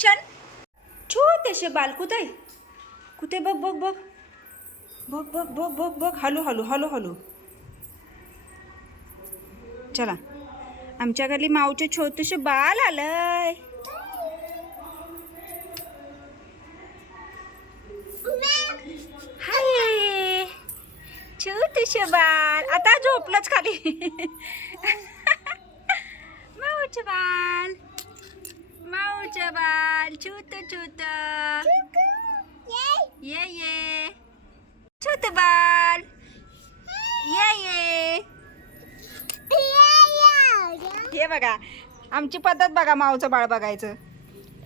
Action. छोटेसे बाल कुठे कुठे बघ बघ बघ बघ बघ बघ बघ बघ हलू हलू हलू हलू. चला आमच्या घरी माऊचे छोटेसे बाल आलंय. हाय छोटेसे बाल आता झोपलंच खाली. माऊचे बाल माऊचे बाल छोट छोट ये ये छोट बाल ये ये. हे बघा आमची पद्धत बघा माऊचं बाळ बघायचं.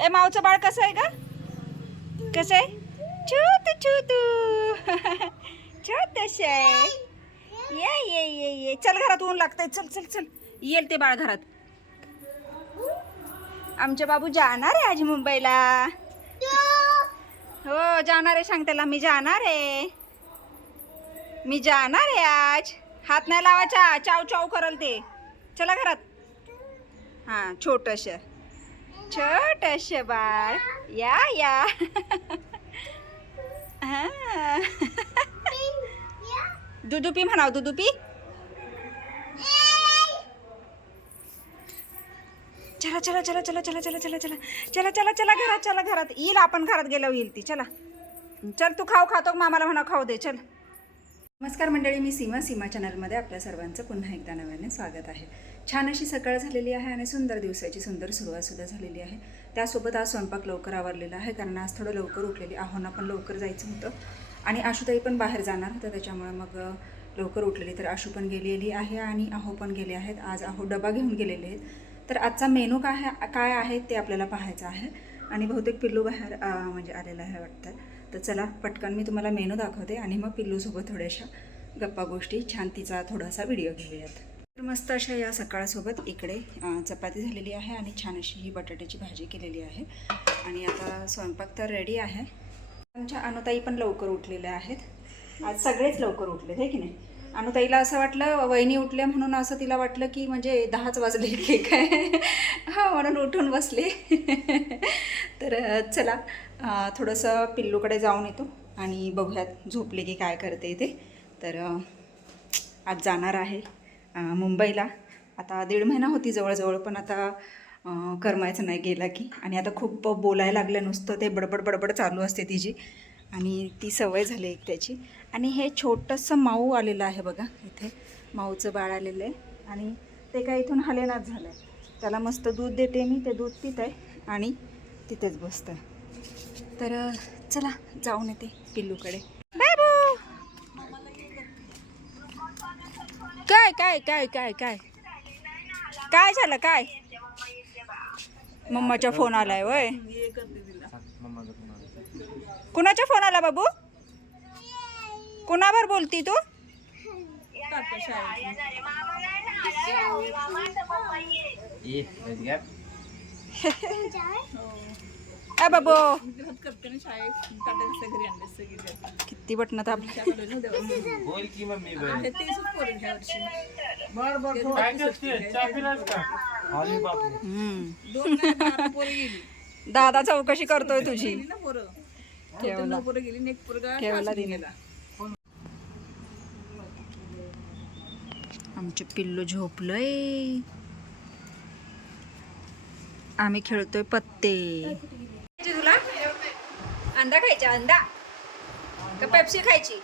ए माऊचं बाळ कसं आहे का कसं आहे छोट छोटू छोटस आहे. ये ये ये ये चल घरात ऊन लागतंय. चल चल चल येईल ते बाळ घरात. आमचे बाबू जाणार आहे आज मुंबईला. हो जाणार आहे सांग त्याला मी जाणार आहे मी जाणार आहे आज. हात नाही लावायचा चाव चाव करल ते. चला घरात. हां छोटस छोटस बाळ या या. हां दुधू पी म्हणाव दुधू पी. चला चला चला चला चला चला चला चला चला चला चला घरात चला घरात येईल. आपण घरात गेल्यावर येईल ती. चला चल तू खाऊ खातो मामाला म्हणा खाऊ दे. चल. नमस्कार मंडळी मी सीमा चॅनलमध्ये आपल्या सर्वांचं पुन्हा एकदा नव्याने स्वागत आहे. छान अशी सकाळ झालेली आहे आणि सुंदर दिवसाची सुंदर सुरुवातसुद्धा झालेली आहे. त्यासोबत आज स्वयंपाक लवकर आवरलेला आहे कारण आज थोडं लवकर उठलेली. आहोंना पण लवकर जायचं होतं आणि आशुताई पण बाहेर जाणार होतं त्याच्यामुळे मग लवकर उठलेली. तर आशू पण गेलेली आहे आणि आहो पण गेले आहेत. आज आहो डबा घेऊन गेलेले आहेत. तर आजचा मेनू काय आहे ते आपल्याला पाहायचं आहे आणि बहुतेक पिल्लू बाहेर म्हणजे आलेलं आहे वाटतं. तर चला पटकन मी तुम्हाला मेनू दाखवते आणि मग पिल्लूसोबत थोड्याशा गप्पा गोष्टी छान तिचा थोडासा व्हिडिओ घेऊयात. तर मस्त अशा या सकाळसोबत इकडे चपाती झालेली आहे आणि छान अशी ही बटाट्याची भाजी केलेली आहे आणि आता स्वयंपाक तर रेडी आहे. आमच्या अनुताई पण लवकर उठलेल्या आहेत. आज सगळेच लवकर उठले हे की नाही. अनुताईला असं वाटलं वहिनी उठले म्हणून असं तिला वाटलं की म्हणजे 10च वाजले की काय. हा म्हणून उठून बसले. तर चला थोडंसं पिल्लूकडे जाऊन येतो आणि बघूयात झोपले की काय करते ते. तर आज जाणार आहे मुंबईला. आता 1.5 महिना होती जवळजवळ पण आता करमायचं नाही गेला की. आणि आता खूप बोलायला लागलं नुसतं ते बडबड बडबड चालू असते तिची आणि ती सवय झाली एक त्याची. आणि हे छोटंसं माऊ आलेलं आहे बघा इथे माऊचं बाळ आलेलं आहे आणि ते काय इथून हलेनाच झालं आहे. त्याला मस्त दूध देते मी ते दूध पित आहे आणि तिथेच बसतं आहे. तर चला जाऊन येते पिल्लूकडे. बाबू काय काय काय काय काय काय झालं काय. मम्माचा फोन आलाय वय. कुणाचा फोन आला बाबू कुणावर बोलती तू. बाबू किती बटन दादा चौकशी करतोय तुझी. आमचे पिल्लू झोपलंय. आम्ही खेळतोय पत्ते. तुला अंडा खायचा अंडा का पेप्सी खायची.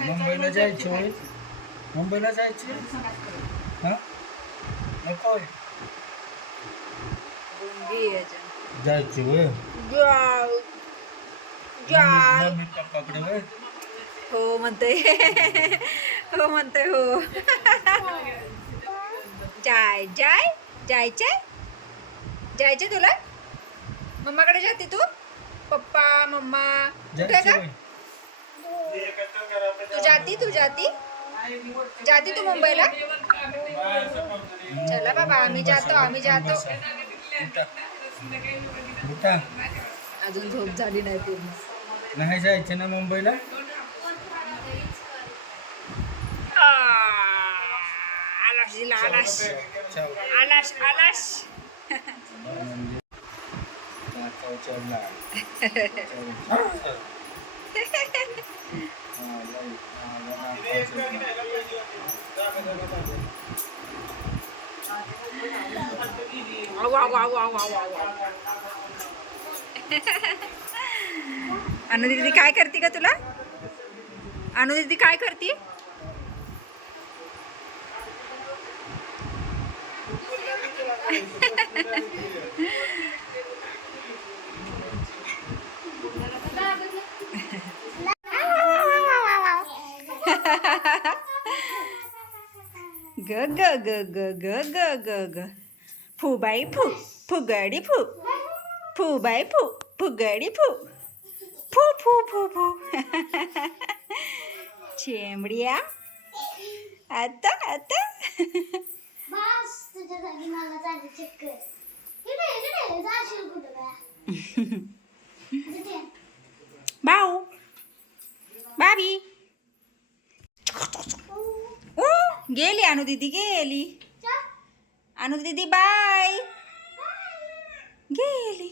मुंबईला जायची मुंबईला जायची जायची होय. हो म्हणते हो म्हणते हो. जाय जाय जायचंय जायचंय तुला. मम्माकडे जाते तू. पप्पा मम्मा कुठे का तू जाती तू मुंबईला. चला बाबा आम्ही जातो. अजून झोप झाली नाही पूर्ण. नाही जायचं ना मुंबईला. आलाश अनु दीदी काय करते का तुला? अनु दीदी काय करते? ग ग ग ग ग ग ग ग फू बाई फू फुगडी फू फू बाई फू फुगडी फू फू फू फू फू चेंबडिया आता आता बस तुझ्या जागी मला झाली चक्कर. इकडे जाशील कुठं काय? बाऊ बाबी ओ गेली अनु दीदी गेली. अनु दीदी बाय गेली.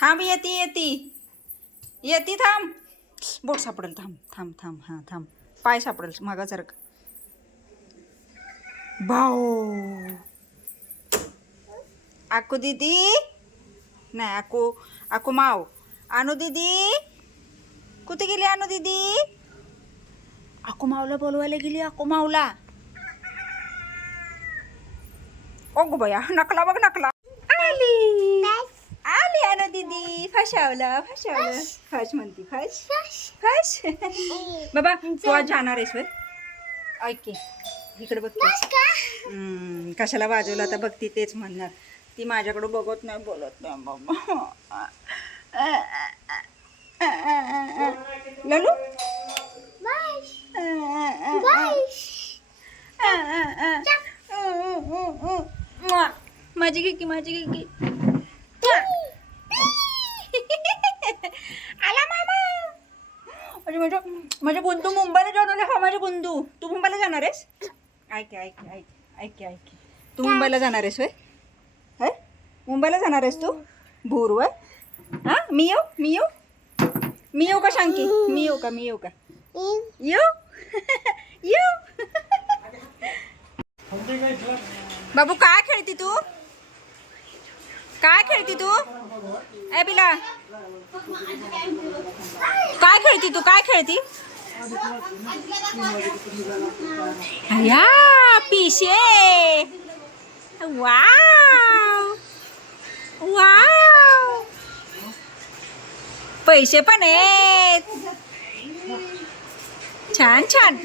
थांब येती येती येती थांब. बोट सापडेल थांब थांब थांब हां थांब. पाय सापडेल मागासारखं. भाऊ आकू दीदी नाही आकू आकू माव. अनु दीदी कुठे गेली अनु दीदी? आकू मावला बोलवायला गेली. आकू मावला. ओ गो बया नकला बघ नकला. आली आली अनु दीदी. फशावलं फशावलं. फश म्हणती फश फश. बाबा तू आज जाणार आहेस होय? ऐक की इकडे बघ की. कशाला वाजवलं आता बघ ती तेच म्हणणार. ती माझ्याकडे बघत नाही बोलत नाही बाबा. ललू माझी गिकी माझी गिकी. आला मामा. म्हणजे माझ्या बुंदू मुंबईला जाऊन आले. हा माझ्या बुंदू. तू मुंबईला जाणार आहेस? ऐक ऐक ऐक ऐक ऐक. तू मुंबईला जाणार आहेस होय? होय मुंबईला जाणार आहेस तू? भूर वय. हां मी येऊ मी येऊ मी येऊ का सांग की? मी येऊ का मी येऊ का? येऊ येऊ. बाबू काय खेळती तू? काय खेळती तू? ए बिला काय खेळती तू? काय खेळती? या पिशे. Wow wow. पैसे पण आहेत. छान छान.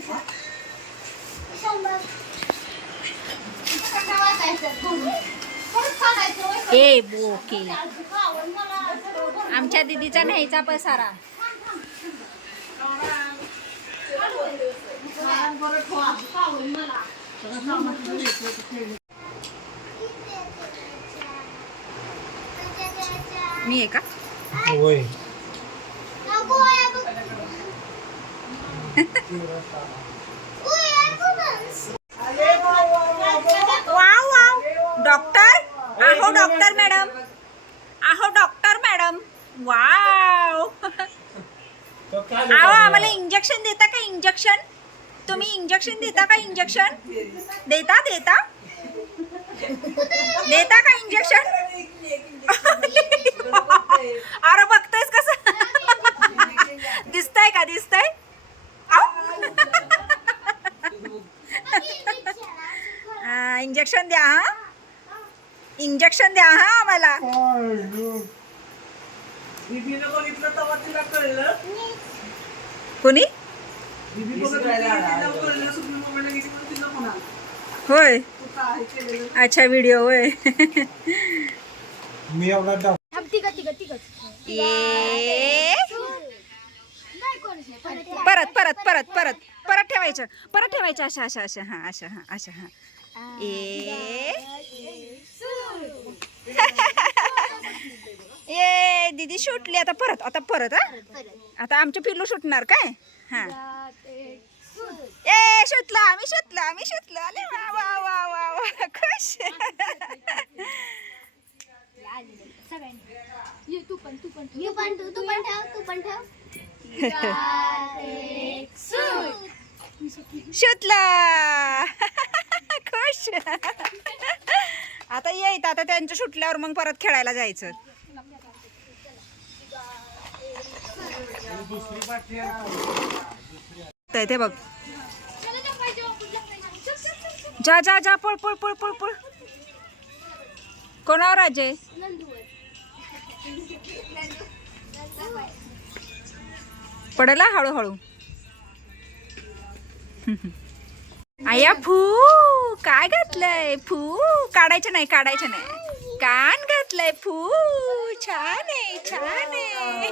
ए बोके आमच्या दीदीचा न्यायचा पसारा. मी आहे का? होय. Wow wow. डॉक्टर आहो डॉक्टर मॅडम. आहो डॉक्टर मॅडम. वाव. आहो आम्हाला इंजेक्शन देता का? इंजेक्शन तुम्ही इंजेक्शन देता का? इंजेक्शन देता देता देता का इंजेक्शन? अरे बघतायस कसं दिसतंय का? दिसतंय. इंजेक्शन द्या हा. इंजेक्शन द्या हा आम्हाला. कोणी? होय अच्छा व्हिडिओ होय. मी एवढा परत परत परत परत परत ठेवायचं. परत ठेवायचं. अशा अशा अशा हां अशा हां अशा हां. ए ए दीदी सुटली आता. परत आता परत हा. आता आमचे पिल्लू सुटणार काय? हां ए सुटला आम्ही सुटलो आम्ही सुटलो. अरे वा वा वा वा. खुश. तू पण ठेव. शुतला खुश. आता येईत आता त्यांच्या सुटल्यावर मग परत खेळायला जायचं. ते बघ. जा जा जा पळ पळ पळ पळ पळ. कोणावर अजय? पडला हळूहळू. आया फू काय घातलंय? फू काढायचं नाही काढायचं नाही. कान घातलंय फू. छान आहे छान आहे.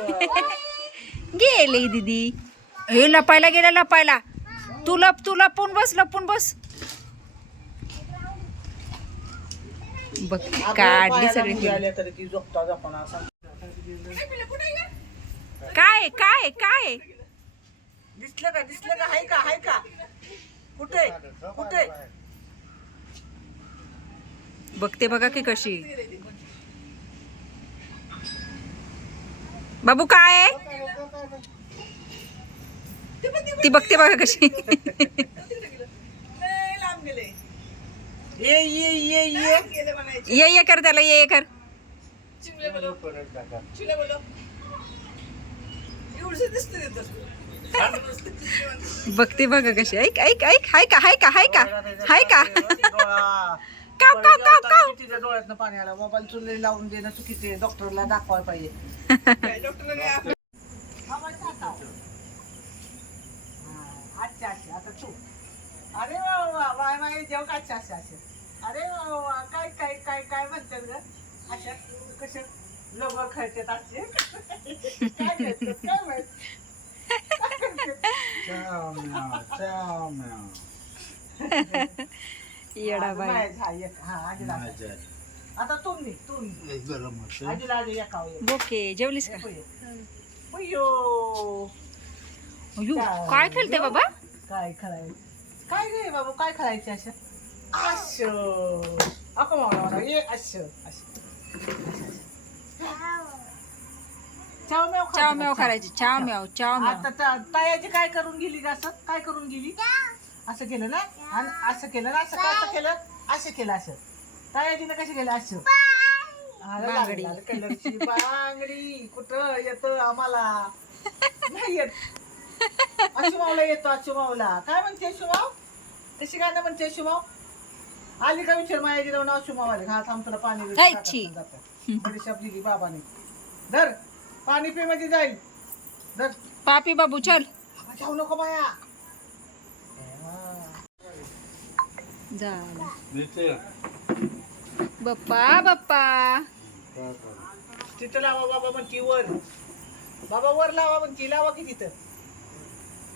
गेले दीदी. हे लपायला गेला लपायला. तू लपून बस लपून बस. बघ काढली सगळी. काय काय काय दिसलं का हाय का कुठे बघते बघा की कशी. बाबू काय आहे? ती बघते बघा कशी. ये कर त्याला ये कर. बघते बघा कशी. ऐक ऐक ऐक हाय का हाय का हाय का हाय का. काव काव काव काव. तिच्या डोळ्यातनं पाणी आलं. मोबाईल चुले लावून देणं चुकीचे. डॉक्टरला दाखवायला पाहिजे. अच्छा आता तू. अरे वा बाय मागे जेव का. अच्छा अच्छा अच्छा. अरे वा काय काय काय काय म्हणतात ग. अशा कशा लवकर खायचे असे काय म्हणतात काय माहित. येडा बाई. आता तुम्ही आजीला आजी या खाऊ. बोके जेवलीस का? अय्यो अयो, काय खेळते बाबा? काय खेळायचं काय नाही बाबा. काय खेळायचे असं अको मावला ये असं चाव म्याव चाव म्याव करायची. चाव म्याव चाव म्याव. आता तायाची काय करून गेली का. असं काय करून गेली. असं केलं ना आणि असं केलं ना. असं कसं केलं असं केलं. असं तायाजीनं कसं केलं असं. बांगडी. कलरची बांगडी कुठं येत आम्हाला नाही येत. अशुमावला येतो. अशुमावला काय म्हणते अशुमाव. कशी काय म्हणते अशुमाव. आली का विचार मायाजी जाऊन अशुमाव आले. हा थांब तुला पाणी जायची. बडीशाप दिली बाबाने. धर पाणी पे मध्ये जाईल. धर पापी बाबू चल. जाऊ नको माया. झालं. बाप्पा बाप्पा. तिथं लावा बाबा म्हणती वर. बाबा वर लावा म्हणती. लावा की तिथं.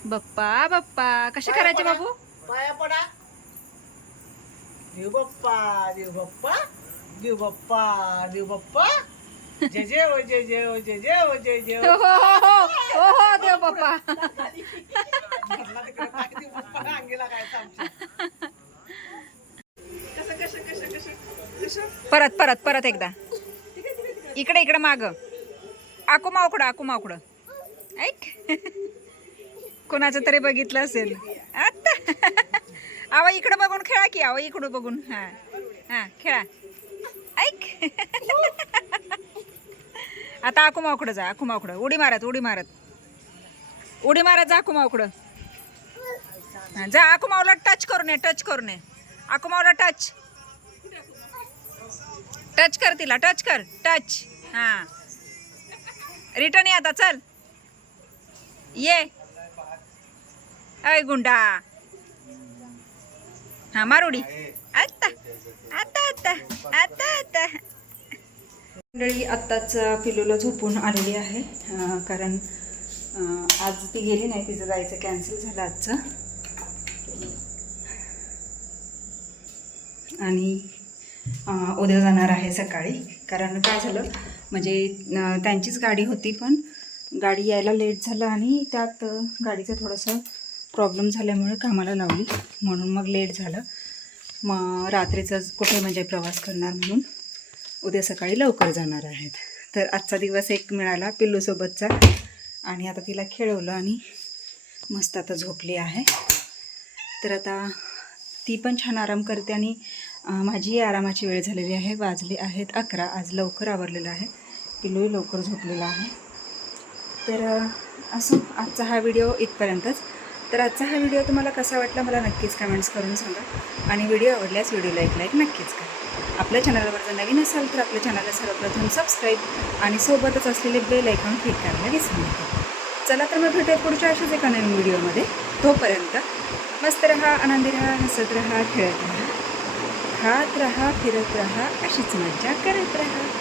बाप्पा बाप्पा कसे करायचे बाबू. पाया पडा. देव बाप्पा देव बाप्पा देव बाप्पा देव बाप्पा. जय जय ओ जय जय ओ जय जय ओ जय जय हो हो हो हो हो देव बाप्पा. अंगीला काय सांगते. परत परत परत एकदा. इकडे इकडे माग. आकू मावकडं ऐक. कोणाचं तरी बघितलं असेल आता. आवा इकडे बघून खेळा की. आवा इकडं बघून. हा हा खेळा. ऐक. आता आकू मावकडं जा. आकू मावकडं उडी मारत जा. आकू मावकडं जा. आकू मावला टच करून ये. आकू मावला टच कर तिला. टच कर. टच. हा रिटर्न ये आता. चल ये. अय गुंडा. हा मारुडी. आता आता आता आता आता. मंडळी आत्ताच पिलूला झोपून आलेली आहे. कारण आज ती गेली नाही. तिचं जायचं कॅन्सल झालं आजचं. आणि उद्या जाणार आहे सकाळी. कारण काय झालं म्हणजे त्यांचीच गाडी होती पण गाडी यायला लेट झालं आणि त्यात गाडीचं थोडंसं प्रॉब्लेम झाल्यामुळे कामाला लावली म्हणून मग लेट झालं. मग रात्रीचा कुठे म्हणजे प्रवास करणार म्हणून उद्या सकाळी लवकर जाणार आहेत. तर आजचा दिवस एक मिळाला पिल्लूसोबतचा आणि आता तिला खेळवलं आणि मस्त आता झोपली आहे. तर आता ती पण छान आराम करते आणि माझी आरामाची वेळ झालेली आहे. वाजले आहेत 11. आज लवकर आवरलेलं आहे. पिल्लूही लवकर झोपलेला आहे. तर असो आजचा हा व्हिडिओ इथपर्यंतच. तर आजचा हा व्हिडिओ तुम्हाला कसा वाटला मला नक्कीच कमेंट्स करून सांगा आणि व्हिडिओ आवडल्यास व्हिडिओला एक लाईक नक्कीच करा. आपल्या चॅनलवर जर नवीन असाल तर आपल्या चॅनलला सर्वप्रथम सबस्क्राईब आणि सोबतच असलेले बेल आयकॉन क्लिक करायला विसरू नका. चला तर मग भेटूया पुढच्या अशाच एका नवीन व्हिडिओमध्ये. तोपर्यंत मस्त रहा, आनंदी रहा, हसत रहा, खेळत रहा, खात रहा, फिरत रहा, अशीच मज्जा करत रहा.